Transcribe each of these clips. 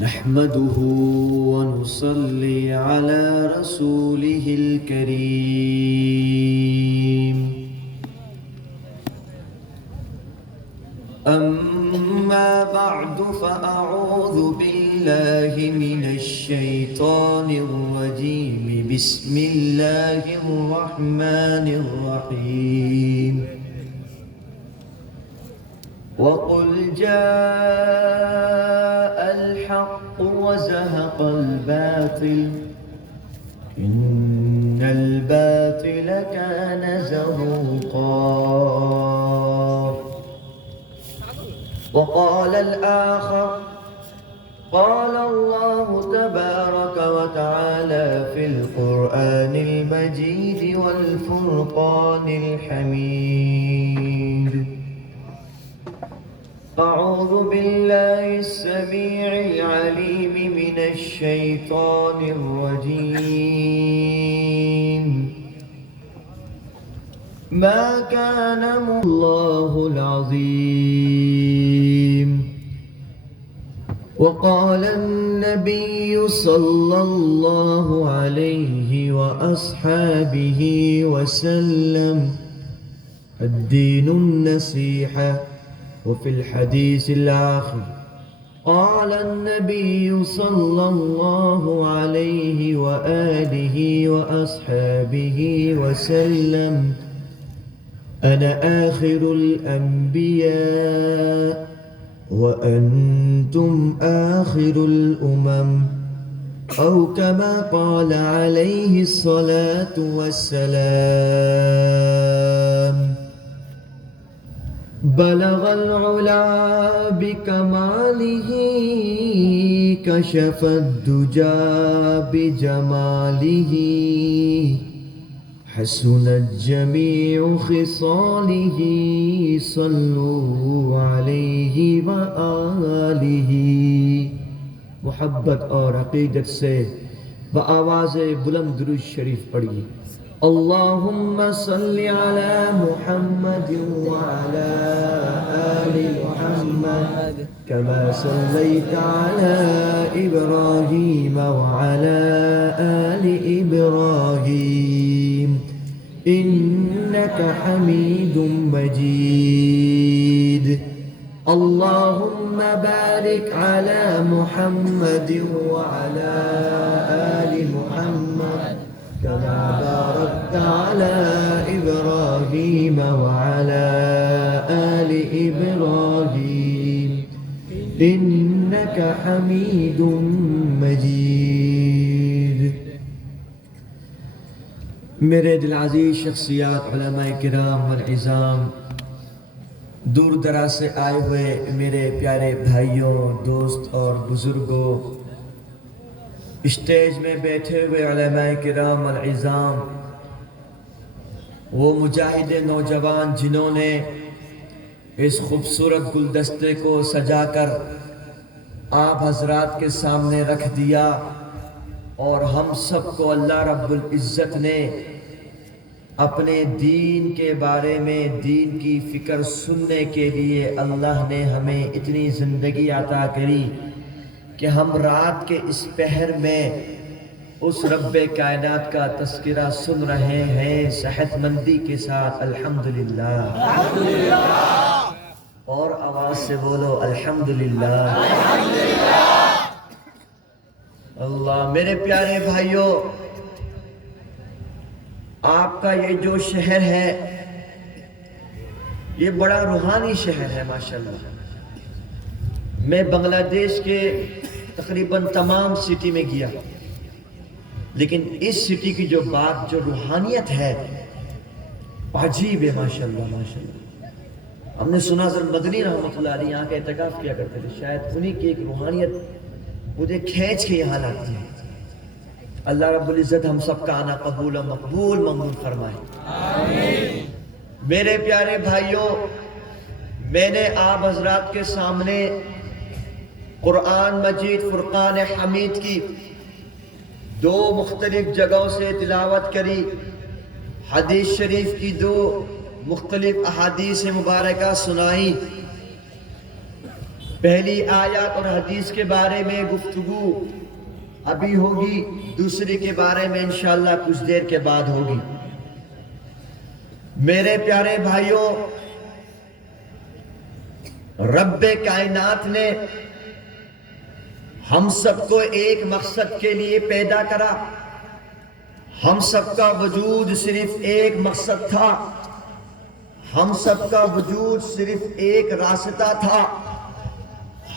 نحمده ونصلي على رسوله الكريم أما بعد فأعوذ بالله من الشيطان الرجيم بسم الله الرحمن الرحيم وقل جاء الحق وزهق الباطل إن الباطل كان زهوقا وقال الآخر قال الله تبارك وتعالى في القرآن المجيد والفرقان الحميد أعوذ بالله السميع العليم من الشيطان الرجيم ما كان الله العظيم وقال النبي صلى الله عليه وأصحابه وسلم الدين النصيحة وفي الحديث الآخر قال النبي صلى الله عليه وآله وأصحابه وسلم أنا آخر الأنبياء وأنتم آخر الأمم أو كما قال عليه الصلاة والسلام بلغ العلا بكماله كشف الدجى بجماله حسنت جميع خصاله صلوا عليه وآله. محبت اور عقیدت سے بآواز بلند درود شریف پڑھیے. اللهم صل على محمد وعلى آل محمد كما صليت على إبراهيم وعلى آل إبراهيم إنك حميد مجيد. اللهم بارك على محمد وعلى آل محمد كما باركت على إبراهيم وعلى آل إبراهيم إنك حميد مجيد. میرے دل عزیز شخصیات، علماء کرام والعظام، دور دراز سے آئے ہوئے میرے پیارے بھائیوں، دوست اور بزرگوں، اسٹیج میں بیٹھے ہوئے علماء کرام والعظام، وہ مجاہد نوجوان جنہوں نے اس خوبصورت گلدستے کو سجا کر آپ حضرات کے سامنے رکھ دیا، اور ہم سب کو اللہ رب العزت نے اپنے دین کے بارے میں، دین کی فکر سننے کے لیے اللہ نے ہمیں اتنی زندگی عطا کری کہ ہم رات کے اس پہر میں اس رب کائنات کا تذکرہ سن رہے ہیں صحت مندی کے ساتھ. الحمدللہ. اور آواز سے بولو الحمدللہ. اللہ. میرے پیارے بھائیوں، آپ کا یہ جو شہر ہے یہ بڑا روحانی شہر ہے ماشاءاللہ. میں بنگلہ دیش کے تقریباً تمام سٹی میں گیا، لیکن اس سٹی کی جو بات، جو روحانیت ہے، عجیب ہے ماشاءاللہ ماشاءاللہ. ہم نے سنا حضرت مدنی رحمۃ اللہ علیہ یہاں کا اعتکاف کیا کرتے تھے، شاید انہی کی ایک روحانیت مجھے کھینچ کے یہاں لاتی ہے. اللہ رب العزت ہم سب کا آنا قبول و مقبول منظور فرمائے. آمین. میرے پیارے بھائیوں، میں نے آپ حضرات کے سامنے قرآن مجید فرقان حمید کی دو مختلف جگہوں سے تلاوت کری، حدیث شریف کی دو مختلف احادیث مبارکہ سنائی. پہلی آیات اور حدیث کے بارے میں گفتگو ابھی ہوگی، دوسری کے بارے میں انشاءاللہ کچھ دیر کے بعد ہوگی. میرے پیارے بھائیوں، رب کائنات نے ہم سب کو ایک مقصد کے لیے پیدا کرا. ہم سب کا وجود صرف ایک مقصد تھا، ہم سب کا وجود صرف ایک راستہ تھا،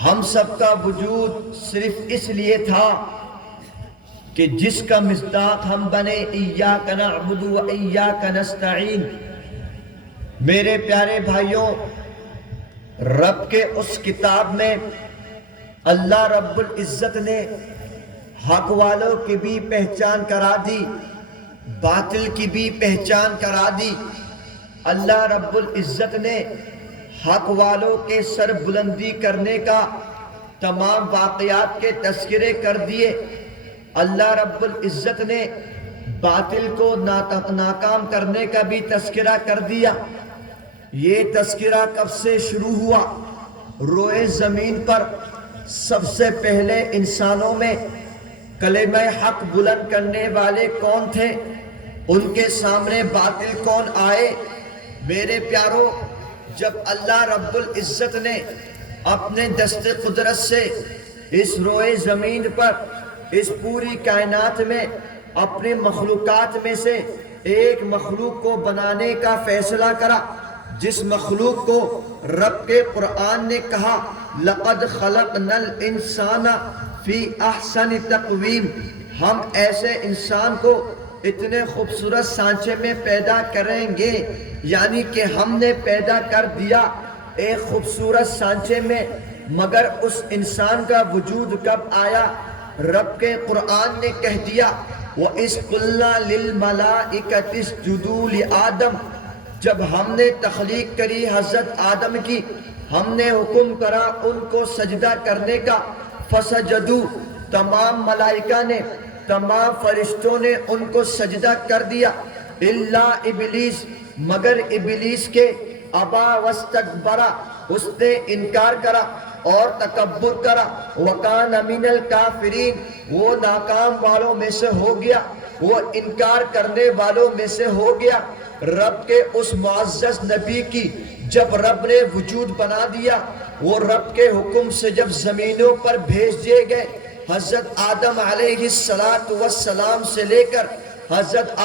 ہم سب کا وجود صرف اس لیے تھا کہ جس کا مصداق ہم بنے ایاک نعبد و ایاک نستعین. میرے پیارے بھائیوں، رب کے اس کتاب میں اللہ رب العزت نے حق والوں کی بھی پہچان کرا دی، باطل کی بھی پہچان کرا دی. اللہ رب العزت نے حق والوں کے سر بلندی کرنے کا تمام واقعات کے تذکرے کر دیے. اللہ رب العزت نے باطل کو ناکام کرنے کا بھی تذکرہ کر دیا. یہ تذکرہ کب سے شروع ہوا؟ روئے زمین پر سب سے پہلے انسانوں میں کلمہ حق بلند کرنے والے کون تھے؟ ان کے سامنے باطل کون آئے؟ میرے پیارو، جب اللہ رب العزت نے اپنے دست قدرت سے اس روئے زمین پر، اس پوری کائنات میں اپنے مخلوقات میں سے ایک مخلوق کو بنانے کا فیصلہ کرا، جس مخلوق کو رب کے قرآن نے کہا لَقَدْ خَلَقْنَا الْإِنسَانَ فِي أَحْسَنِ تَقْوِيمٍ، ہم ایسے انسان کو اتنے خوبصورت سانچے میں پیدا کریں گے. یعنی کہ ہم نے پیدا کر دیا ایک خوبصورت سانچے میں، مگر اس انسان کا وجود کب آیا؟ رب کے قرآن نے کہہ دیا وَإِذْ قُلْنَا لِلْمَلَائِكَةِ اسْجُدُوا لِآدَمَ، جب ہم نے تخلیق کری حضرت آدم کی، ہم نے حکم کرا ان کو سجدہ کرنے کا. فسجدوا، تمام ملائکہ نے، تمام فرشتوں نے ان کو سجدہ کر دیا. الا ابلیس، مگر ابلیس کے ابا واستکبر، اس نے انکار کرا اور تکبر کرا. وکان من الکافرین، وہ ناکام والوں میں سے ہو گیا، وہ انکار کرنے والوں میں سے ہو گیا. رب کے اس معزز نبی کی جب رب نے وجود بنا دیا، وہ رب کے حکم سے جب زمینوں پر بھیج دیے گئے، حضرت آدم علیہ السلام سے لے کر حضرت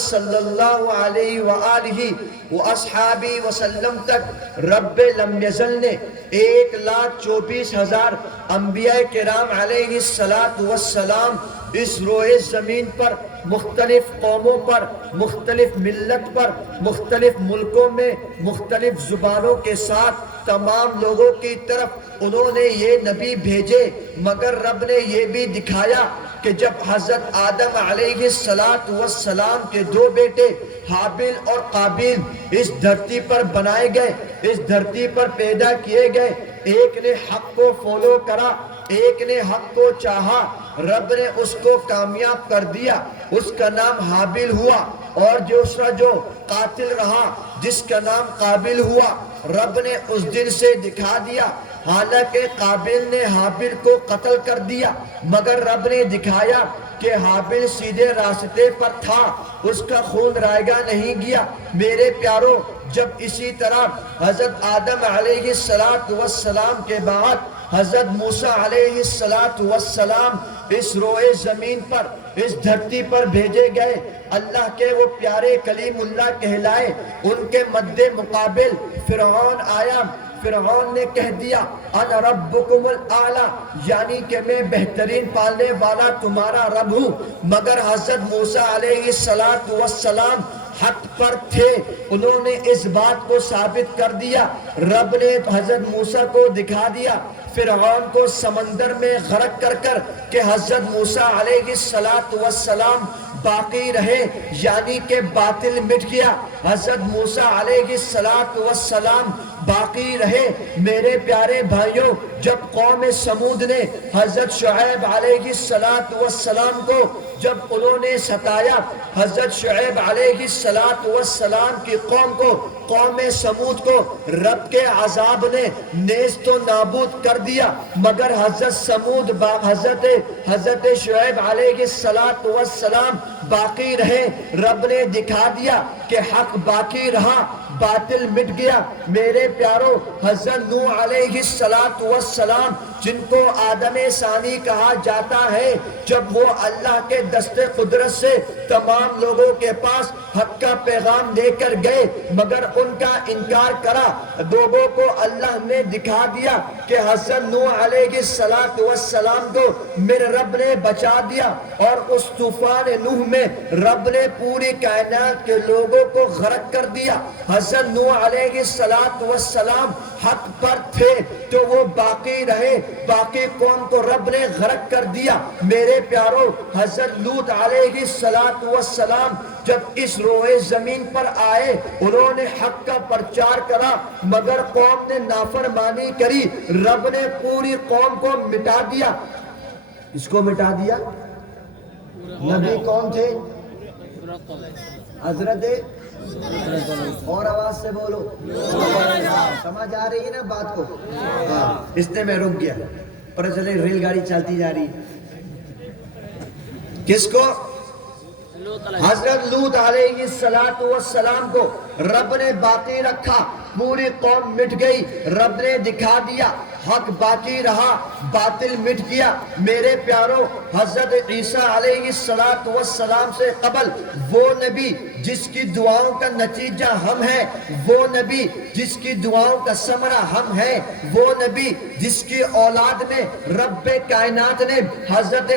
صلی اللہ علیہ وآلہ وآصحابہ وسلم تک رب لم یزل نے 1,24,000 انبیاء کرام علیہ السلام اس روئے زمین پر مختلف قوموں پر، مختلف ملت پر، مختلف ملکوں میں، مختلف زبانوں کے ساتھ تمام لوگوں کی طرف انہوں نے یہ نبی بھیجے. مگر رب نے یہ بھی دکھایا کہ جب حضرت آدم علیہ السلام کے دو بیٹے حابیل اور قابیل اس دھرتی پر بنائے گئے، اس دھرتی پر پیدا کیے گئے، ایک نے حق کو فالو کرا، ایک نے حق کو چاہا، رب نے اس کو کامیاب کر دیا، اس کا نام حابیل ہوا. اور دوسرا جو قاتل رہا جس کا نام قابیل ہوا، رب نے اس دن سے دکھا دیا. حالانکہ قابیل نے حابیل کو قتل کر دیا، مگر رب نے دکھایا کہ حابیل سیدھے راستے پر تھا، اس کا خون رائگاں نہیں گیا. میرے پیارو، جب اسی طرح حضرت آدم علیہ السلام کے بعد حضرت موسیٰ علیہ السلام اس روئے زمین پر، اس دھرتی پر بھیجے گئے، اللہ کے وہ پیارے کلیم اللہ کہلائے. ان کے مد مقابل فرعون آیا. فرعون نے کہہ دیا انا ربکم الاعلی، یعنی کہ میں بہترین پالنے والا تمہارا رب ہوں. مگر حضرت موسیٰ علیہ السلام حق پر تھے، انہوں نے اس بات کو ثابت کر دیا. رب نے حضرت موسیٰ کو دکھا دیا فرعون کو سمندر میں غرق کر کر کہ حضرت موسیٰ علیہ السلام باقی رہے، یعنی کہ باطل مٹ گیا، حضرت موسیٰ علیہ السلام باقی رہے. میرے پیارے بھائیوں، جب قوم سمود نے حضرت شعیب علیہ السلام کو جب انہوں نے ستایا، حضرت شعیب علیہ السلام کی قوم کو، قوم سمود کو رب کے عذاب نے نیست و نابود کر دیا، مگر حضرت سمود حضرت شعیب علیہ السلام باقی رہے۔ رب نے دکھا دیا کہ حق باقی رہا، باطل مٹ گیا۔ میرے پیارو، حضرت نوح علیہ السلام جن کو آدم ثانی کہا جاتا ہے، جب وہ اللہ کے دست قدرت سے تمام لوگوں کے پاس حق کا پیغام لے کر گئے، مگر ان کا انکار کرا، لوگوں کو اللہ نے دکھا دیا کہ حضرت نوح علیہ السلام کو میرے رب نے بچا دیا، اور اس طوفان نوح میں رب نے پوری کائنات کے لوگوں کو غرق کر دیا۔ حضرت نوح علیہ السلام حق پر تھے تو وہ باقی رہے، باقی قوم کو رب نے غرق کر دیا۔ میرے پیارو، حضرت لوط علیہ السلام جب اس روئے زمین پر آئے، انہوں نے حق کا پرچار کرا، مگر قوم نے نافرمانی کری، رب نے پوری قوم کو مٹا دیا۔ اس کو مٹا دیا؟ نبی کون تھے؟ حضرت، اور آواز سے بولو، سمجھ آ رہی ہے نا بات کو؟ اس نے میں رک گیا، پر چلے ریل گاڑی چلتی جا رہی۔ کس کو؟ حضرت لوط علیہ السلام کو رب نے باقی رکھا، پوری قوم مٹ گئی، رب نے دکھا دیا حق باقی رہا، باطل مٹ گیا۔ میرے پیارو، حضرت عیسیٰ علیہ السلام سے قبل وہ نبی جس کی دعاؤں کا نتیجہ ہم ہیں، وہ نبی جس کی دعاؤں کا ثمرہ ہم ہیں، وہ نبی جس کی اولاد میں رب کائنات نے حضرت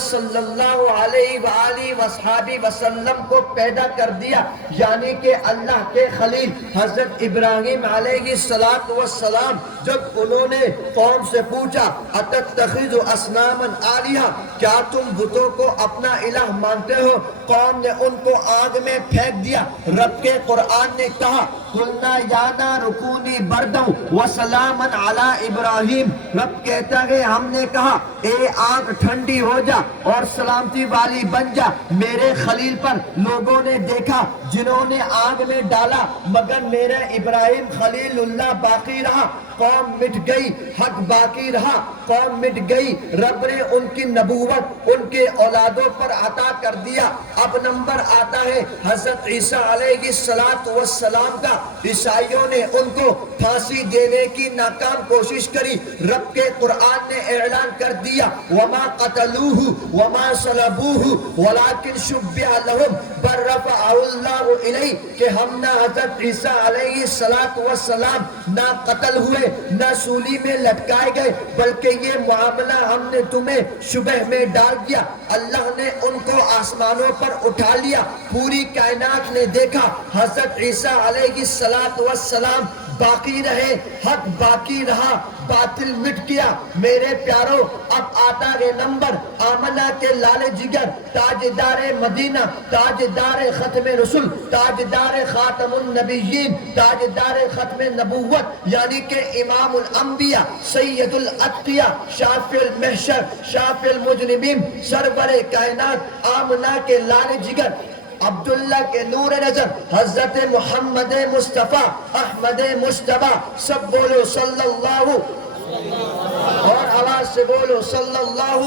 صلی اللہ علیہ وآلہ وصحابہ وسلم کو پیدا کر دیا، یعنی کہ اللہ کے خلیل حضرت ابراہیم علیہ السلام، جب انہوں نے قوم سے پوچھا اتتخذ اصناما آلہہ، کیا تم بتوں کو اپنا الہ مانتے ہو؟ قوم نے ان کو آگ میں پھینک دیا۔ رب کے قرآن نے کہا قلنا یا نار کونی بردا وسلاما علی ابراہیم، رب کہتا ہے ہم نے کہا اے آگ ٹھنڈی ہو جا اور سلامتی والی بن جا میرے خلیل پر۔ لوگوں نے دیکھا جنہوں نے آگ میں ڈالا، مگر میرا ابراہیم خلیل اللہ باقی رہا، قوم مٹ گئی، حق باقی رہا، قوم مٹ گئی۔ رب نے ان کی نبوت ان کے اولادوں پر عطا کر دیا۔ اب نمبر آتا ہے حضرت عیسیٰ علیہ السلام کا۔ عیسائیوں نے ان کو پھانسی دینے کی ناکام کوشش کری، رب کے قرآن نے اعلان کر دیا وما قتلوہ وما صلبوہ ولکن شبہ لہم بل رفعہ اللہ الیہ، کہ ہم نہ حضرت عیسیٰ علیہ السلام نہ قتل ہوئے نہ سولی میں لٹکائے گئے، بلکہ یہ معاملہ ہم نے تمہیں شبہ میں ڈال دیا۔ اللہ نے ان کو آسمانوں پر اٹھا لیا، پوری کائنات نے دیکھا حضرت عیسیٰ علیہ السلام باقی رہے، حق باقی رہا، باطل مٹ گیا۔ میرے پیارو، اب آتا ہے نمبر آمنہ کے لال جگر، تاجدار مدینہ، تاجدار ختم رسول، تاجدار خاتم النبیین، تاجدار ختم نبوت، یعنی کہ امام الانبیاء، سید الاتقیاء، شافع المحشر، شافع المجرمین، سرور کائنات، آمنہ کے لال جگر، عبداللہ کے نور نظر، حضرت محمد مصطفیٰ، احمد مصطفیٰ، سب بولو صلی اللہ، اور آواز سے بولو صلی اللہ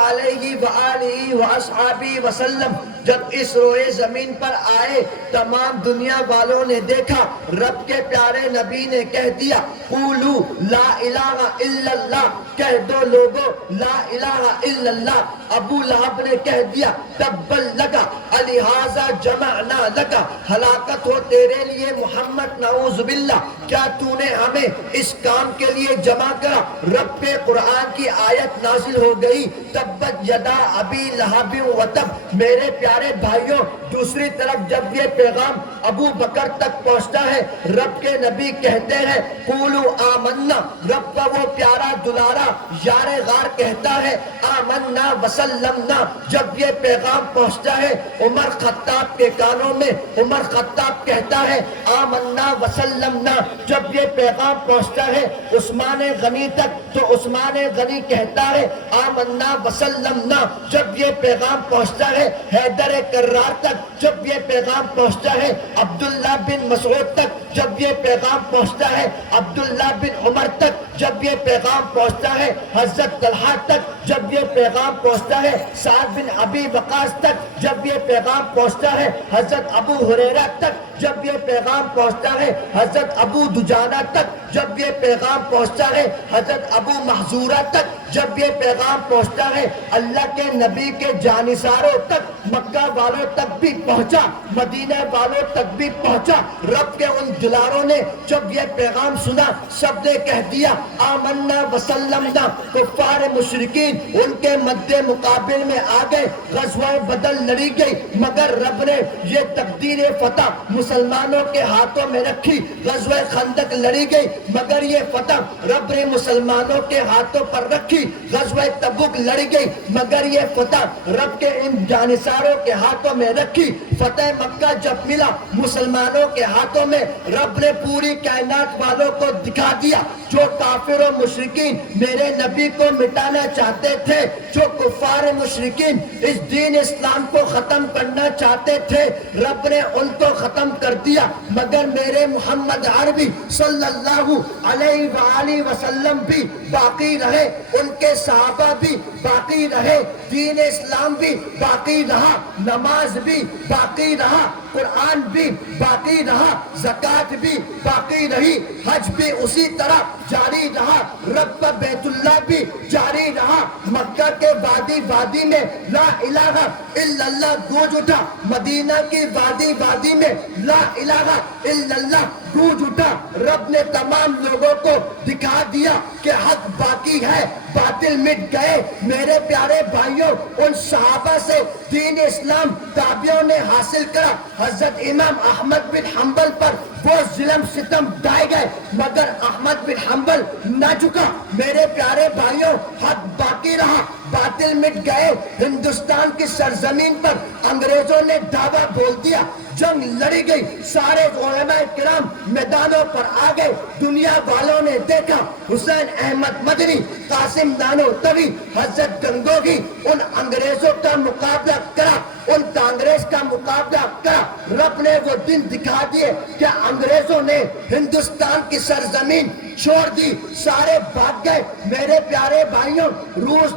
علیہ وآلہ وآصحابہ وسلم۔ جب اس روئے زمین پر آئے، تمام دنیا والوں نے دیکھا، رب کے پیارے نبی نے کہہ دیا قولوا لا الہ الا اللہ، کہہ دو لوگو لا الہ الا اللہ۔ ابو لہب نے کہہ دیا تبا لکا الہٰذا جمعنا لکا، ہلاکت ہو تیرے لیے محمد، نعوذ باللہ، کیا تو نے ہمیں اس کام کے لیے جمع کرا؟ رب کے قرآن کی آیت نازل ہو گئی تبت یدا ابی لہب و تب۔ میرے پیارے بھائیوں، دوسری طرف جب یہ پیغام ابو بکر تک پہنچتا ہے، رب کے نبی کہتے ہیں قولوا آمنا، رب کا وہ پیارا دلارا یار غار کہتا ہے آمنا وسلمنا۔ جب یہ پیغام پہنچتا ہے عمر خطاب کے کانوں میں، عمر خطاب کہتا ہے آمنا وسلمنا۔ جب یہ پیغام پہنچتا ہے عثمان غنی تک تو عثمان غنی کہتا ہے آمنا وسلمنا۔ جب یہ پیغام پہنچتا ہے حیدر کرار تک، جب یہ پیغام پہنچتا ہے عبداللہ بن مسعود تک، جب یہ پیغام پہنچتا ہے عبداللہ بن عمر تک، جب یہ پیغام پہنچتا ہے حضرت طلحہ تک، جب یہ پیغام پہنچتا ہے سعد بن ابی وقاص تک، جب یہ پیغام پہنچتا ہے حضرت ابو ہریرہ تک، جب یہ پیغام پہنچتا ہے حضرت ابو دجانہ تک، جب یہ پیغام پہنچتا ہے حضرت ابو محذورہ تک، جب یہ پیغام پہنچتا ہے اللہ کے نبی کے جانثاروں تک، مکہ والوں تک بھی پہنچا، مدینہ والوں تک بھی پہنچا۔ رب کے ان دلاروں نے جب یہ پیغام سنا سب نے کہہ دیا آمنا وسلمنا۔ کفار مشرکین ان کے مد مقابل میں آ گئے، غزوہ بدر لڑی گئی، مگر رب نے یہ تقدیر فتح مسلمانوں کے ہاتھوں میں رکھی۔ غزوہ خندق لڑی گئی مگر یہ فتح رب نے مسلمانوں کے ہاتھوں پر رکھی۔ غزوہ تبوک لڑی گئی مگر یہ فتح رب کے ان جانثاروں کے ہاتھوں میں رکھی۔ فتح مکہ جب ملا مسلمانوں کے ہاتھوں میں، رب نے پوری کائنات والوں کو دکھا دیا جو کافر و مشرکین میرے نبی کو مٹانا چاہتے تھے، جو کفار مشرکین اس دین اسلام کو ختم کرنا چاہتے تھے، رب نے ان کو ختم کر دیا، مگر میرے محمد عربی صلی اللہ علیہ وآلہ وسلم بھی باقی رہے، ان کے صحابہ بھی باقی رہے، دین اسلام بھی باقی رہا، نماز بھی باقی رہا، قرآن بھی باقی رہا، زکوٰۃ بھی باقی رہی، حج بھی اسی طرح جاری رہا، رب کا بیت اللہ بھی جاری رہا۔ مکہ کے وادی میں لا الہ الا اللہ گونج اٹھا، مدینہ کی وادی میں لا الہ الا اللہ گونج اٹھا۔ رب نے تمام لوگوں کو دکھا دیا کہ حق باقی ہے، باطل مٹ گئے۔ میرے پیارے بھائیوں، ان صحابہ سے دین اسلام تابعوں نے حاصل کرا۔ حضرت امام احمد بن حنبل پر وہ ظلم ستم ڈھائے گئے مگر احمد بن حنبل نہ جھکا۔ میرے پیارے بھائیوں، حق باقی رہا، باطل مٹ گئے۔ ہندوستان کی سرزمین پر انگریزوں نے دعویٰ بول دیا، جنگ لڑی گئی، سارے علماء کرام میدانوں پر آ گئے۔ دنیا والوں نے دیکھا حسین احمد مدنی، قاسم نانوتوی، حضرت گنگوہی ان انگریزوں کا مقابلہ کرا، ان کانگریس کا مقابلہ کرا۔ رب نے وہ دن دکھا دیے کہ انگریزوں نے ہندوستان کی سرزمین چھوڑ دی، سارے بھاگ گئے۔ میرے پیارے بھائیوں، روس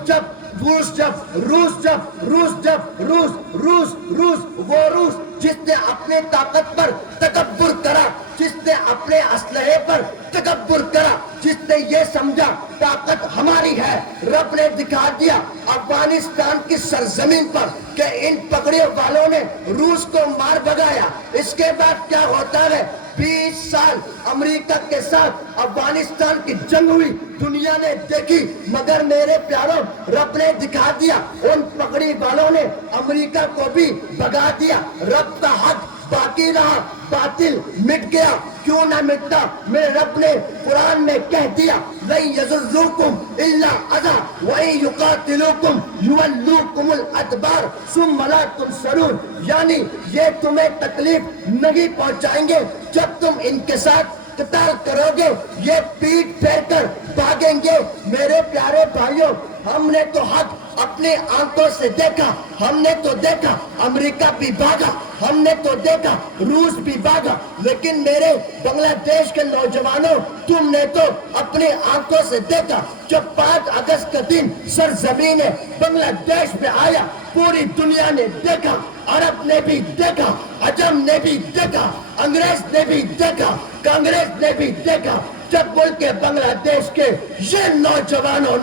جس نے اپنے طاقت پر تکبر کرا، جس نے اپنے اسلحے پر تکبر کرا، جس نے یہ سمجھا طاقت ہماری ہے، رب نے دکھا دیا افغانستان کی سرزمین پر کہ ان پگڑیوں والوں نے روس کو مار بھگایا۔ اس کے بعد کیا ہوتا ہے؟ 20 سال امریکہ کے ساتھ افغانستان کی جنگ ہوئی، دنیا نے دیکھی، مگر میرے پیاروں، رب نے دکھا دیا ان پگڑی والوں نے امریکہ کو بھی بھگا دیا۔ رب کا حق باقی رہا، باطل مٹ گیا۔ کیوں نہ مٹتا؟ میرے رب نے قرآن میں کہہ دیا لَن يَضُرُّوكُمْ إِلَّا أَذًى وَإِن يُقَاتِلُوكُمْ يُوَلُّوكُمُ الْأَدْبَارَ ثُمَّ لَا تُنصَرُونَ، یعنی یہ تمہیں تکلیف نہیں پہنچائیں گے جب تم ان کے ساتھ قتال کرو گے، یہ پیٹ پھیر کر بھاگیں گے۔ میرے پیارے بھائیوں، ہم نے تو حق اپنے آنکھوں سے دیکھا، ہم نے تو دیکھا امریکہ بھی بھاگا، ہم نے تو دیکھا روس بھی بھاگا، لیکن میرے بنگلہ دیش کے نوجوانوں، تم نے تو اپنے آنکھوں سے دیکھا جب 5 اگست کا دن سرزمین بنگلہ دیش میں آیا، پوری دنیا نے دیکھا، عرب نے بھی دیکھا، عجم نے بھی دیکھا، انگریز نے بھی دیکھا، کانگریس نے بھی دیکھا، جب ملک بنگلہ دیش کے یہ نوجوانوں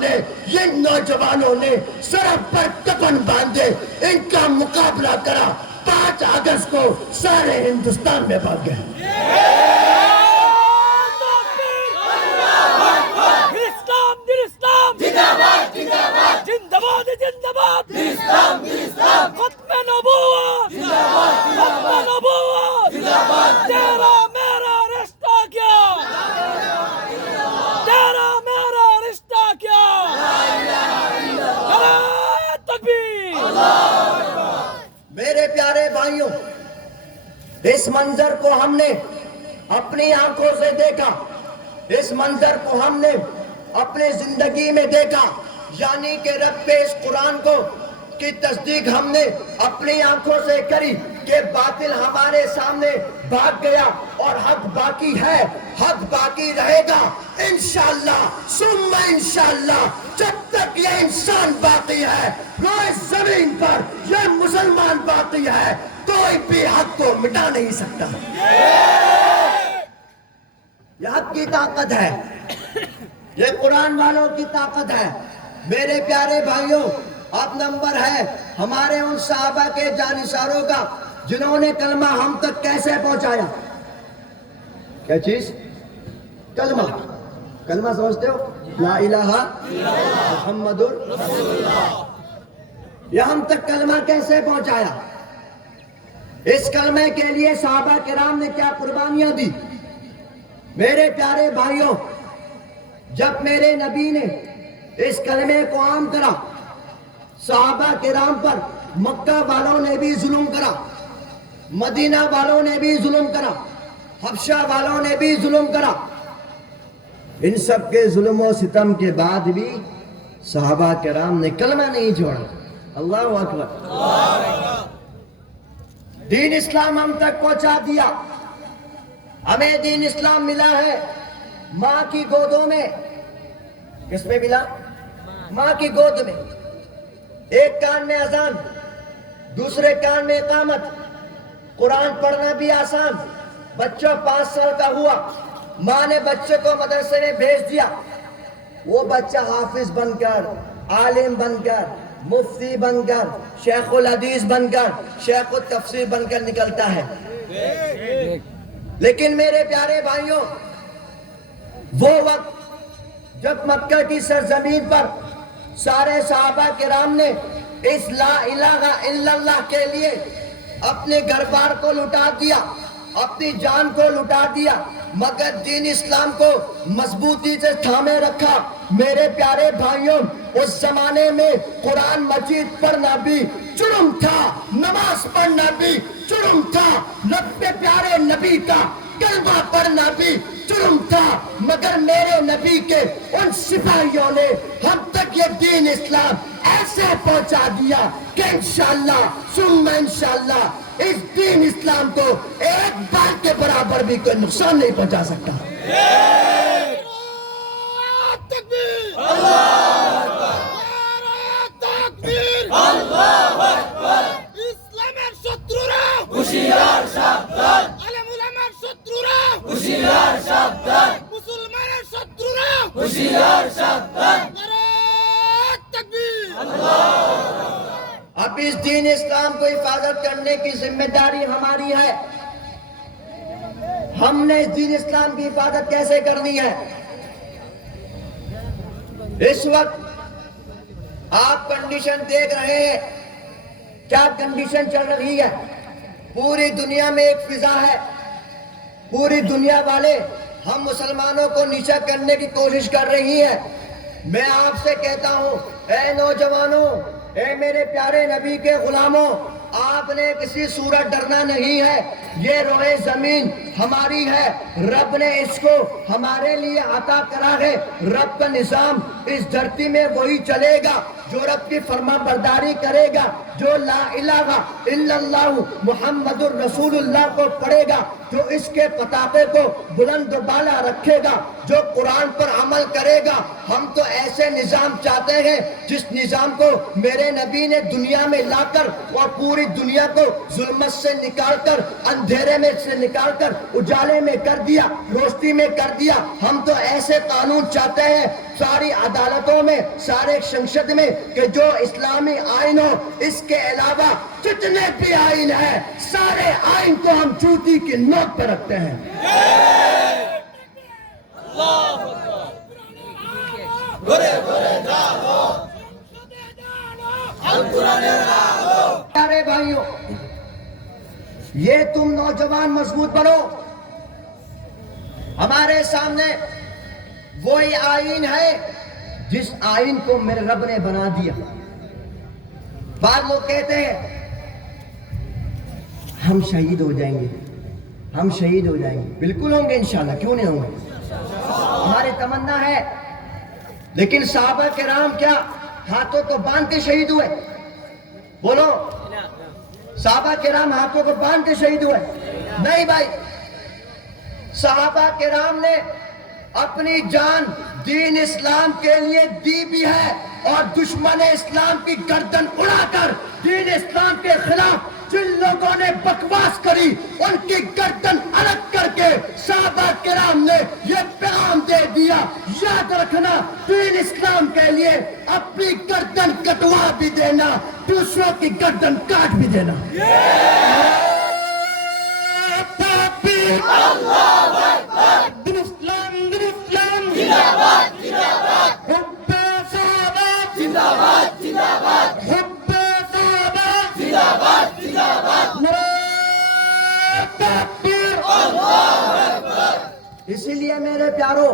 نے سر پر کفن باندھے ان کا مقابلہ کرا، 5 اگست کو سارے ہندوستان میں بھاگ گئے۔ اسلام زندباد زندباد ختم نبوت ختم نبوت تیرا میرا رشتہ کیا تیرا میرا رشتہ کیا نعرہ تکبیر میرے پیارے بھائیوں، اس منظر کو ہم نے اپنی آنکھوں سے دیکھا، اس منظر کو ہم نے اپنے زندگی میں دیکھا، یعنی کہ رب اس قرآن کو کی تصدیق ہم نے اپنی آنکھوں سے کری کہ باطل ہمارے سامنے بھاگ گیا اور حق باقی ہے، حق باقی رہے گا انشاءاللہ ثم انشاءاللہ۔ جب تک یہ انسان باقی ہے، روئے زمین پر یہ مسلمان باقی ہے، کوئی بھی حق کو مٹا نہیں سکتا۔ یہ حق کی طاقت ہے، یہ قرآن والوں کی طاقت ہے۔ میرے پیارے بھائیوں، اب نمبر ہے ہمارے ان صحابہ کے جانثاروں کا جنہوں نے کلمہ ہم تک کیسے پہنچایا۔ کیا چیز؟ کلمہ۔ کلمہ سمجھتے ہو؟ لا الہ محمد رسول اللہ۔ یہ ہم تک کلمہ کیسے پہنچایا؟ اس کلمے کے لیے صحابہ کرام نے کیا قربانیاں دی؟ میرے پیارے بھائیوں، جب میرے نبی نے اس کلمے کو عام کرا، صحابہ کرام پر مکہ والوں نے بھی ظلم کرا، مدینہ والوں نے بھی ظلم کرا، حبشہ والوں نے بھی ظلم کرا۔ ان سب کے ظلم و ستم کے بعد بھی صحابہ کرام نے کلمہ نہیں چھوڑا۔ اللہ اکبر۔ دین اسلام ہم تک پہنچا دیا۔ ہمیں دین اسلام ملا ہے ماں کی گودوں میں۔ کس میں ملا؟ ماں کی گود میں۔ ایک کان میں اذان، دوسرے کان میں اقامت، قرآن پڑھنا بھی آسان۔ بچہ 5 سال کا ہوا، ماں نے بچے کو مدرسے میں بھیج دیا، وہ بچہ حافظ بن کر، عالم بن کر، مفتی بن کر، شیخ الحدیث بن کر، شیخ التفسیر بن کر نکلتا ہے۔ لیکن میرے پیارے بھائیوں، وہ وقت جب مکہ کی سرزمین پر سارے صحابہ کرام نے اس لا الہ الا اللہ کے لیے اپنے گھر بار کو لٹا دیا، اپنی جان کو لٹا دیا، مگر دین اسلام کو مضبوطی سے تھامے رکھا۔ میرے پیارے بھائیوں، اس زمانے میں قرآن مجید پڑھنا بھی جرم تھا، نماز پڑھنا بھی جرم تھا، رب پیارے نبی کا کلمہ پڑھنا بھی جرم تھا، مگر میرے نبی کے ان سپاہیوں نے ہم تک یہ دین اسلام ایسے پہنچا دیا کہ انشاءاللہ ثم انشاءاللہ اس دین اسلام کو ایک بار کے برابر بھی کوئی نقصان نہیں پہنچا سکتا۔ تکبیر اللہ تکبیر اللہ اکبر ইসলামের শত্রুরা হুঁশিয়ার সাবধান আলেম উলামার শত্রুরা হুঁশিয়ার সাবধান মুসলমানের শত্রুরা হুঁশিয়ার সাবধান নারে তাকবীর আল্লাহ। اب اس دین اسلام کو حفاظت کرنے کی ذمہ داری ہماری ہے۔ ہم نے اس دین اسلام کی حفاظت کیسے کرنی ہے؟ اس وقت آپ کنڈیشن دیکھ رہے ہیں، کیا کنڈیشن چل رہی ہے؟ پوری دنیا میں ایک فضا ہے، پوری دنیا والے ہم مسلمانوں کو نیچا کرنے کی کوشش کر رہی ہے۔ میں آپ سے کہتا ہوں، اے نوجوانوں، اے میرے پیارے نبی کے غلاموں، آپ نے کسی صورت ڈرنا نہیں ہے۔ یہ روئے زمین ہماری ہے، رب نے اس کو ہمارے لیے عطا کرا ہے۔ رب کا نظام اس دھرتی میں وہی چلے گا جو رب کی فرما برداری کرے گا، جو لا الہ الا اللہ محمد الرسول اللہ کو پڑھے گا، جو اس کے پتاقے کو بلند و بالا رکھے گا، جو قرآن پر عمل کرے گا۔ ہم تو ایسے نظام چاہتے ہیں جس نظام کو میرے نبی نے دنیا میں لا کر اور پوری دنیا کو ظلمت سے نکال کر، اندھیرے میں سے نکال کر اجالے میں کر دیا، روشنی میں کر دیا۔ ہم تو ایسے قانون چاہتے ہیں ساری عدالتوں میں، سارے سنسد میں، کہ جو اسلامی آئین ہو، اس کے علاوہ جتنے بھی آئین ہیں سارے آئین کو ہم جوتی کی نوک پر رکھتے ہیں۔ پیارے بھائیوں، یہ تم نوجوان مضبوط بنو. ہمارے سامنے وہی آئین ہے جس آئین کو میرے رب نے بنا دیا. بعض لوگ کہتے ہیں ہم شہید ہو جائیں گے، ہم شہید ہو جائیں گے. بالکل ہوں گے انشاءاللہ، کیوں نہیں ہوں گے؟ ہماری تمنا ہے. لیکن صحابہ کرام کیا ہاتھوں کو باندھ کے شہید ہوئے؟ بولو، صحابہ کرام ہاتھوں کو باندھ کے شہید ہوئے؟ نہیں بھائی، صحابہ کرام نے اپنی جان دین اسلام کے لیے دی بھی ہے، اور دشمن اسلام کی گردن اڑا کر دین اسلام کے خلاف جن لوگوں نے بکواس کری ان کی گردن الگ کر کے صحابہ کرام نے یہ پیغام دے دیا، یاد رکھنا دین اسلام کے لیے اپنی گردن کٹوا بھی دینا، دوسروں کی گردن کاٹ بھی دینا. دین اسلام، دین اسلام زندہ باد، زندہ باد. حب صحابہ زندہ باد، زندہ باد. حب صحابہ زندہ باد، زندہ باد. نعرہ تکبیر، اللہ اکبر. اسی لیے میرے پیارو،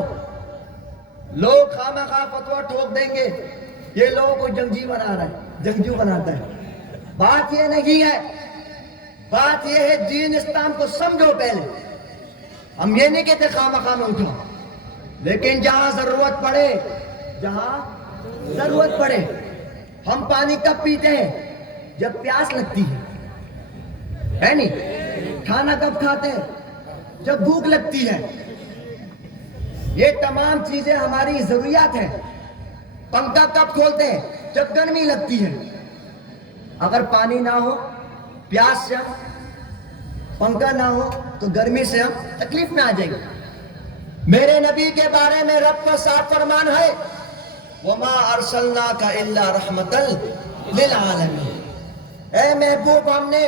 لوگ خواہ فتویٰ ٹھوک دیں گے یہ لوگوں کو جنگجو بنا رہا ہے، جنگجو بناتا ہے. بات یہ نہیں ہے، بات یہ ہے دین اسلام کو سمجھو پہلے. ہم یہ نہیں کہتے خواہ میں اٹھا، لیکن جہاں ضرورت پڑے، جہاں ضرورت پڑے. ہم پانی کب پیتے ہیں؟ جب پیاس لگتی ہے نہیں؟ کھانا کب کھاتے ہیں؟ جب بھوک لگتی ہے. یہ تمام چیزیں ہماری ضروریات ہیں. پنکھا کب کھولتے ہیں؟ جب گرمی لگتی ہے. اگر پانی نہ ہو، پیاس سے ہم، پنکھا نہ ہو تو گرمی سے ہم تکلیف میں آ جائیں گے. میرے نبی کے بارے میں رب کا صاف فرمان ہے، وَمَا أَرْسَلْنَاكَ إِلَّا رَحْمَةً لِلْعَالَمِينَ. اے محبوب، ہم نے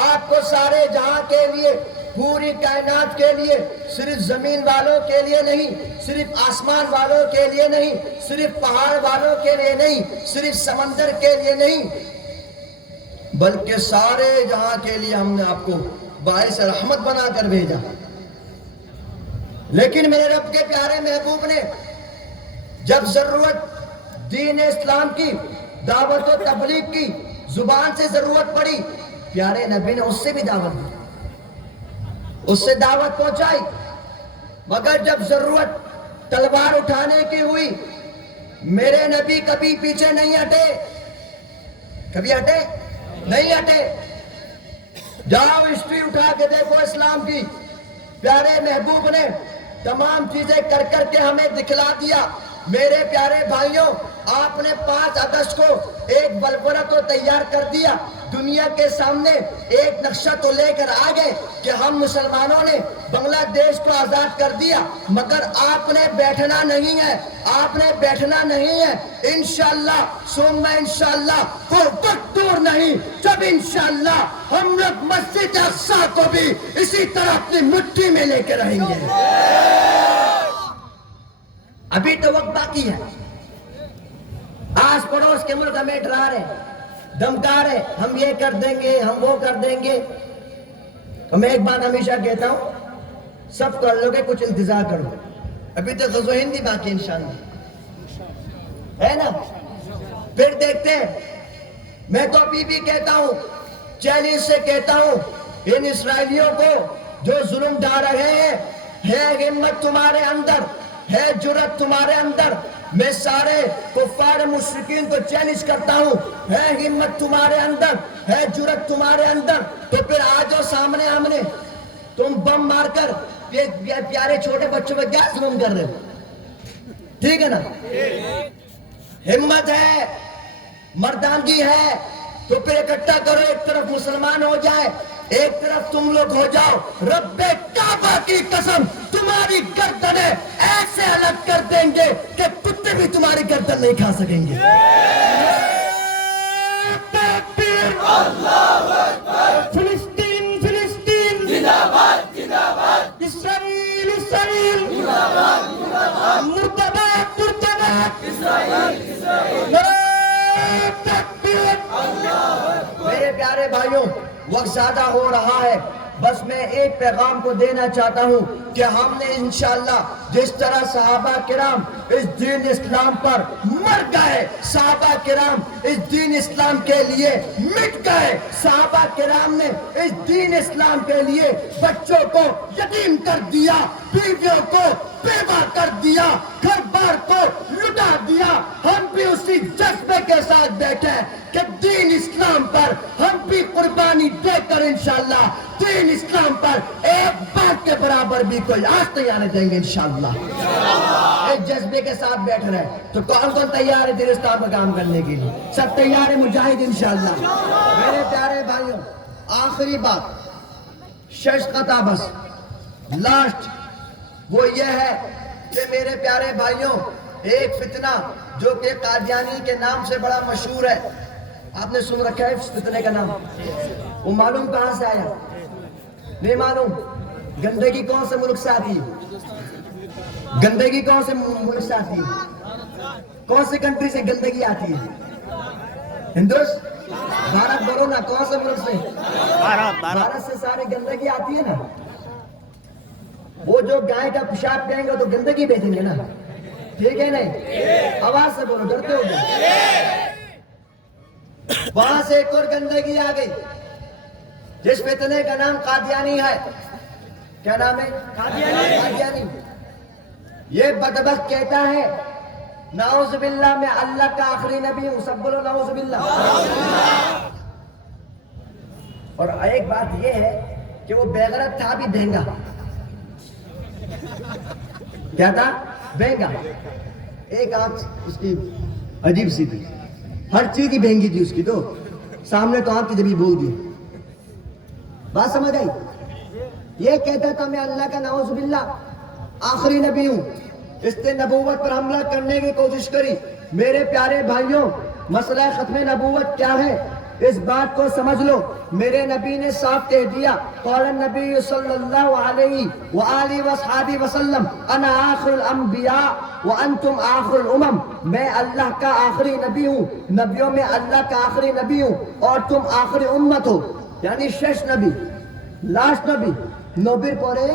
آپ کو سارے جہاں کے لیے، پوری کائنات کے لیے، صرف زمین والوں کے لیے نہیں، صرف آسمان والوں کے لیے نہیں، صرف پہاڑ والوں کے لیے نہیں، صرف سمندر کے لیے نہیں، بلکہ سارے جہاں کے لیے ہم نے آپ کو باعث رحمت بنا کر بھیجا. لیکن میرے رب کے پیارے محبوب نے جب ضرورت دین اسلام کی دعوت و تبلیغ کی، زبان سے ضرورت پڑی، پیارے نبی نے اس سے بھی دعوت دی، اس سے دعوت پہنچائی. مگر جب ضرورت تلوار اٹھانے کی ہوئی، میرے نبی کبھی پیچھے نہیں ہٹے. کبھی ہٹے؟ نہیں ہٹے. جاؤ ہسٹری اٹھا کے دیکھو اسلام کی. پیارے محبوب نے تمام چیزیں کر کر کے ہمیں دکھلا دیا. میرے پیارے بھائیوں، آپ نے 5 اگست کو ایک بلبلہ تو تیار کر دیا، دنیا کے سامنے ایک نقشہ تو لے کر آ گئے کہ ہم مسلمانوں نے بنگلہ دیش کو آزاد کر دیا. مگر آپ نے بیٹھنا نہیں ہے، آپ نے بیٹھنا نہیں ہے. انشاءاللہ ثم انشاءاللہ وہ وقت دور نہیں جب انشاءاللہ ہم لوگ مسجد اقصی کو بھی اسی طرح اپنی مٹھی میں لے کے رہیں گے. ابھی تو وقت باقی ہے. آس پڑوس کے ملک ہمیں ڈرا رہے، دھمکا رہے، ہم یہ کر دیں گے، ہم وہ کر دیں گے. تو میں ایک بات ہمیشہ کہتا ہوں، سب کر لو گے، کچھ انتظار کرو. ابھی تو غزوہ ہند بھی باقی انشاءاللہ ہے نا. پھر دیکھتے ہیں. میں تو ابھی بھی کہتا ہوں، چیلنج سے کہتا ہوں، ان اسرائیلیوں کو جو ظلم ڈھا رہے ہیں، ہے ہمت تمہارے اندر، ہے جرت تمہارے اندر. میں سارے کفار مشرکین کو چیلنج کرتا ہوں، ہے ہمت تمہارے اندر، ہے جرت تمہارے اندر، تو پھر آ جاؤ سامنے آمنے. تم بم مار کر پیارے چھوٹے بچوں پہ کیا ظلم کر رہے ہو؟ ٹھیک ہے نا؟ ہمت ہے، مردانگی ہے، تو پھر اکٹھا کرو. ایک طرف مسلمان ہو جائے، ایک طرف تم لوگ ہو جاؤ. رب کعبہ کی قسم، تمہاری گردنیں ایسے الگ کر دیں گے کہ کتے بھی تمہاری گردن نہیں کھا سکیں گے. اللہ اکبر. فلسطین، فلسطین زندہ باد، زندہ باد. اسرائیل، اسرائیل زندہ باد، زندہ باد. مرتبہ، مرتبہ اسرائیل، اسرائیل. تکبیر میرے پیارے بھائیوں، وقت زیادہ ہو رہا ہے، بس میں ایک پیغام کو دینا چاہتا ہوں کہ ہم نے انشاءاللہ جس طرح صحابہ کرام اس دین اسلام پر مر گئے، صحابہ کرام اس دین اسلام کے لیے مٹ گئے، صحابہ کرام نے اس دین اسلام کے لیے بچوں کو یتیم کر دیا، بیویوں کو بیوہ کر دیا، گھر بار کو لٹا دیا، ہم بھی اسی جذبے کے ساتھ بیٹھے کہ دین اسلام پر ہم بھی قربانی دے کر انشاءاللہ دین اسلام پر ایک بات کے برابر بھی کوئی آج تیار دیں گے انشاءاللہ۔ ایک جذبے کے ساتھ بیٹھ رہے تو کون کون تیار ہے دین اسلام پر کام کرنے کے لیے؟ سب تیار ہے مجاہد انشاءاللہ۔ میرے پیارے بھائیوں، آخری بات شش قطع بس لاسٹ وہ یہ ہے کہ میرے پیارے بھائیوں، ایک فتنہ جو کہ قادیانی کے نام سے بڑا مشہور ہے، آپ نے سن رکھا ہے اس فتنے کا نام؟ وہ معلوم کہاں سے آیا؟ نہیں معلوم؟ گندگی کون سے ملک سے آتی ہے؟ گندگی کون سے ملک سے آتی ہے؟ کون سے کنٹری سے گندگی آتی ہے؟ بھارت بولو نا، کون سے ملک سے؟ بھارت سے ساری گندگی آتی ہے نا۔ وہ جو گائے کا پیشاب پئیں گے تو گندگی بھیجیں گے نا، ٹھیک ہے نہیں؟ آواز سے بولو، ڈرتے ہو گئے؟ وہاں سے ایک اور گندگی آ گئی جس فتنے کا نام قادیانی ہے۔ کیا نام ہے؟ قادیانی۔ یہ بدبخت کہتا ہے نعوذ باللہ میں اللہ کا آخری نبی ہوں، سب بولو نعوذ باللہ۔ اور ایک بات یہ ہے کہ وہ بےغیرت تھا بھی بہنگا۔ کیا تھا؟ بہنگا۔ ایک آنکھ اس کی عجیب سی تھی، ہر چیز ہی بہنگی تھی اس کی، تو سامنے تو آنکھ کی جبھی بول دی۔ بات سمجھ آئی؟ یہ کہتا تھا میں اللہ کا نعوذ باللہ آخری نبی ہوں۔ اس نے نبوت پر حملہ کرنے کی کوشش کری۔ میرے پیارے بھائیوں، مسئلہ ختم نبوت کیا ہے اس بات کو سمجھ لو۔ میرے نبی نے صاف کہہ دیا، قال النبی صلی اللہ علیہ وآلہ وصحابہ وسلم انا آخر الانبیاء وانتم آخر الامم، میں اللہ کا آخری نبی ہوں، نبیوں میں اللہ کا آخری نبی ہوں اور تم آخری امت ہو، یعنی شش نبی، لاسٹ نبی نبیر پورے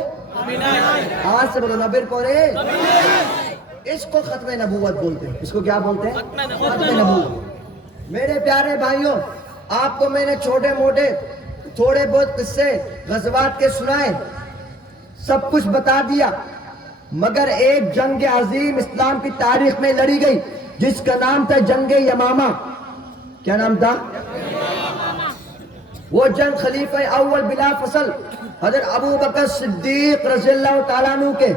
آج سے بولو نبیر پورے۔ اس کو ختم نبوت بولتے ہیں۔ اس کو کیا بولتے ہیں؟ ختم نبوت۔ میرے پیارے بھائیوں، آپ کو میں نے چھوٹے موٹے تھوڑے بہت قصے غزوات کے سنائے، سب کچھ بتا دیا، مگر ایک جنگ عظیم اسلام کی تاریخ میں لڑی گئی جس کا نام تھا جنگ یمامہ۔ کیا نام تھا؟ وہ جنگ خلیفہ اول بلا فصل حضرت ابو بکر صدیق رضی اللہ تعالیٰ عنہ کے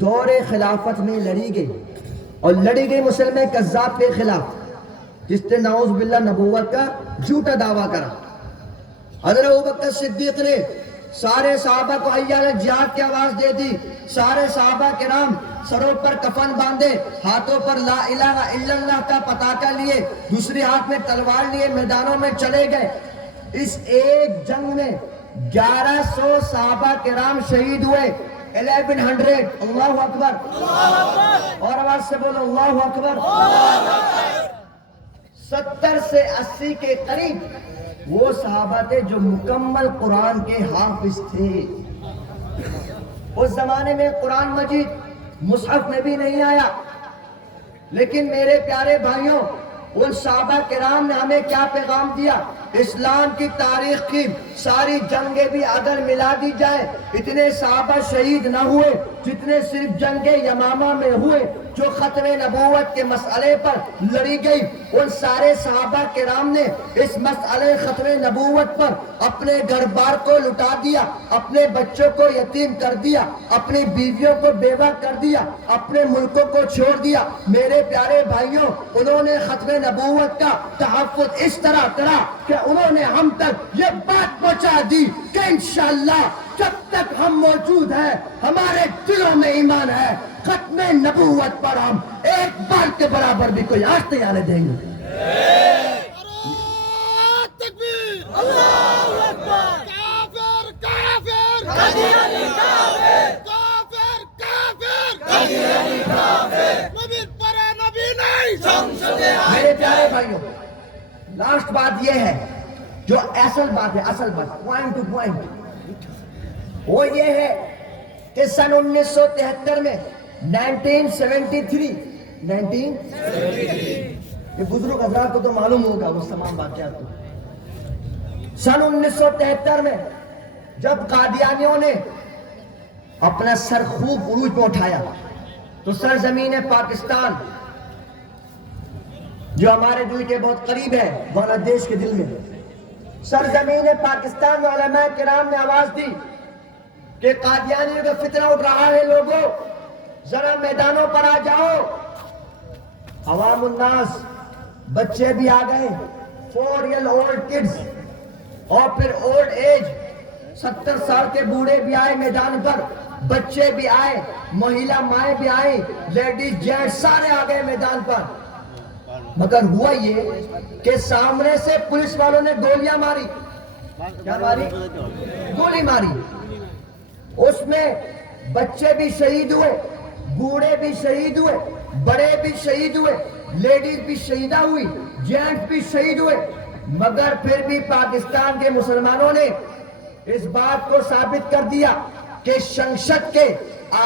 دور خلافت میں لڑی گئی، اور لڑی گئی مسلم کذاب کے خلاف جس نے نعوذ باللہ نبوت کا جھوٹا دعویٰ کرا۔ حضرت ابو بکر صدیق نے سارے صحابہ کو حی علی الجہاد کی آواز دے دی، سارے صحابہ کرام سروں پر کفن باندھے، ہاتھوں پر لا الہ الا اللہ کا پتاکا لیے، دوسری ہاتھ میں تلوار لیے میدانوں میں چلے گئے۔ اس ایک جنگ میں 1100 صحابہ کرام شہید ہوئے، 1100۔ اللہ اکبر، اور آواز سے بولو اللہ اکبر۔ 70 سے 80 کے قریب وہ صحابہ تھے جو مکمل قرآن کے حافظ تھے۔ اس زمانے میں قرآن مجید مصحف میں بھی نہیں آیا، لیکن میرے پیارے بھائیوں، ان صحابہ کرام نے ہمیں کیا پیغام دیا؟ اسلام کی تاریخ کی ساری جنگیں بھی اگر ملا دی جائے اتنے صحابہ شہید نہ ہوئے جتنے صرف جنگ یمامہ میں ہوئے، جو ختم نبوت کے مسئلے پر لڑی گئی۔ ان سارے صحابہ کرام نے اس مسئلے ختم نبوت پر اپنے گھر بار کو لٹا دیا، اپنے بچوں کو یتیم کر دیا، اپنی بیویوں کو بیوہ کر دیا، اپنے ملکوں کو چھوڑ دیا۔ میرے پیارے بھائیوں، انہوں نے ختم نبوت کا تحفظ اس طرح کرا کہ انہوں نے ہم تک یہ بات پہنچا دی کہ انشاءاللہ جب تک ہم موجود ہیں ہمارے دلوں میں ایمان ہے، ختم نبوت پر ہم ایک بار کے برابر بھی کوئی آج تیار دیں گے۔ تکبیر، اللہ اکبر، کافر کافر، قادیانی کافر، کافر کافر، قادیانی کافر، نبی پر نبی نہیں، میرے پیارے بھائیوں، لاسٹ بات یہ ہے جو اصل بات ہے، اصل بات پوائنٹ ٹو پوائنٹ، وہ یہ ہے کہ سن 1973 میں 1973 یہ بزرگ حضرات کو تو معلوم ہوگا اس تمام واقعات کو. سن 1973 میں جب قادیانیوں نے اپنا سر خوب عروج پہ اٹھایا تو سرزمین پاکستان جو ہمارے دل کے بہت قریب ہے، بنگلہ دیش کے دل میں، سرزمین پاکستان میں علماء کرام نے آواز دی کہ قادیانیوں کا فتنہ اٹھ رہا ہے، لوگوں ذرا میدانوں پر آ جاؤ. عوام الناس، بچے بھی آ گئے، 4 ایئر اولڈ کڈز اور پھر اولڈ ایج، 70 سال کے بوڑھے بھی آئے میدان پر، بچے بھی آئے، مہیلا مائیں بھی آئیں، لیڈیز جینٹس سارے آ گئے میدان پر. مگر ہوا یہ کہ سامنے سے پولیس والوں نے گولیاں ماری. کیا ماری؟ گولی ماری. اس میں بچے بھی شہید ہوئے، بوڑھے بھی شہید ہوئے، بڑے بھی شہید ہوئے، لیڈیز بھی شہیدہ ہوئی، جینٹس بھی شہید ہوئے. مگر پھر بھی پاکستان کے مسلمانوں نے اس بات کو ثابت کر دیا کہ شنشت کے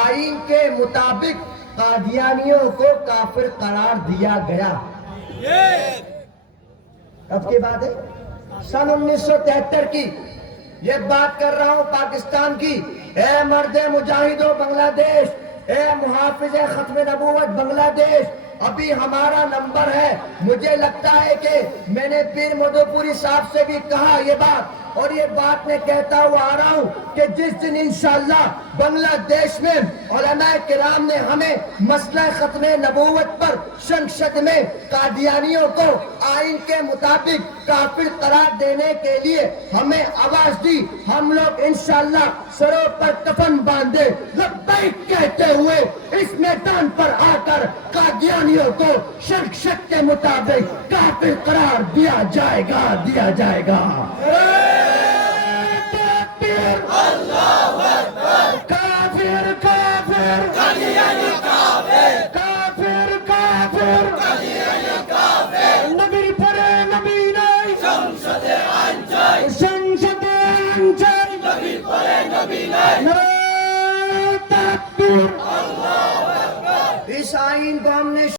آئین کے مطابق قادیانیوں کو کافر قرار دیا گیا. اب کی بات ہے سن 1973 کی، یہ بات کر رہا ہوں پاکستان کی. اے مرد مجاہدوں بنگلہ دیش، اے محافظ ختم نبوت بنگلہ دیش، ابھی ہمارا نمبر ہے. مجھے لگتا ہے کہ میں نے پیر مدھو پوری صاحب سے بھی کہا یہ بات، اور یہ بات میں کہتا ہوا آ رہا ہوں کہ جس دن انشاءاللہ بنگلہ دیش میں علماء کرام نے ہمیں مسئلہ ختم نبوت پر شنشت میں قادیانیوں کو آئین کے مطابق کافر قرار دینے کے لیے ہمیں آواز دی، ہم لوگ انشاءاللہ سروں پر کفن باندھے لبیک کہتے ہوئے اس میدان پر آ کر قادیانیوں کو شنشت کے مطابق کافر قرار دیا جائے گا، دیا جائے گا. کافر کافر قادیانی کافر، کافر کافر قادیانی کافر، نبی پرے نبی نہیں، شنشت آئین چاہیے، شنشت آئین چاہیے، نبی پرے نبی نہیں، نعرہ تکبیر. اس آئین کو ہم نے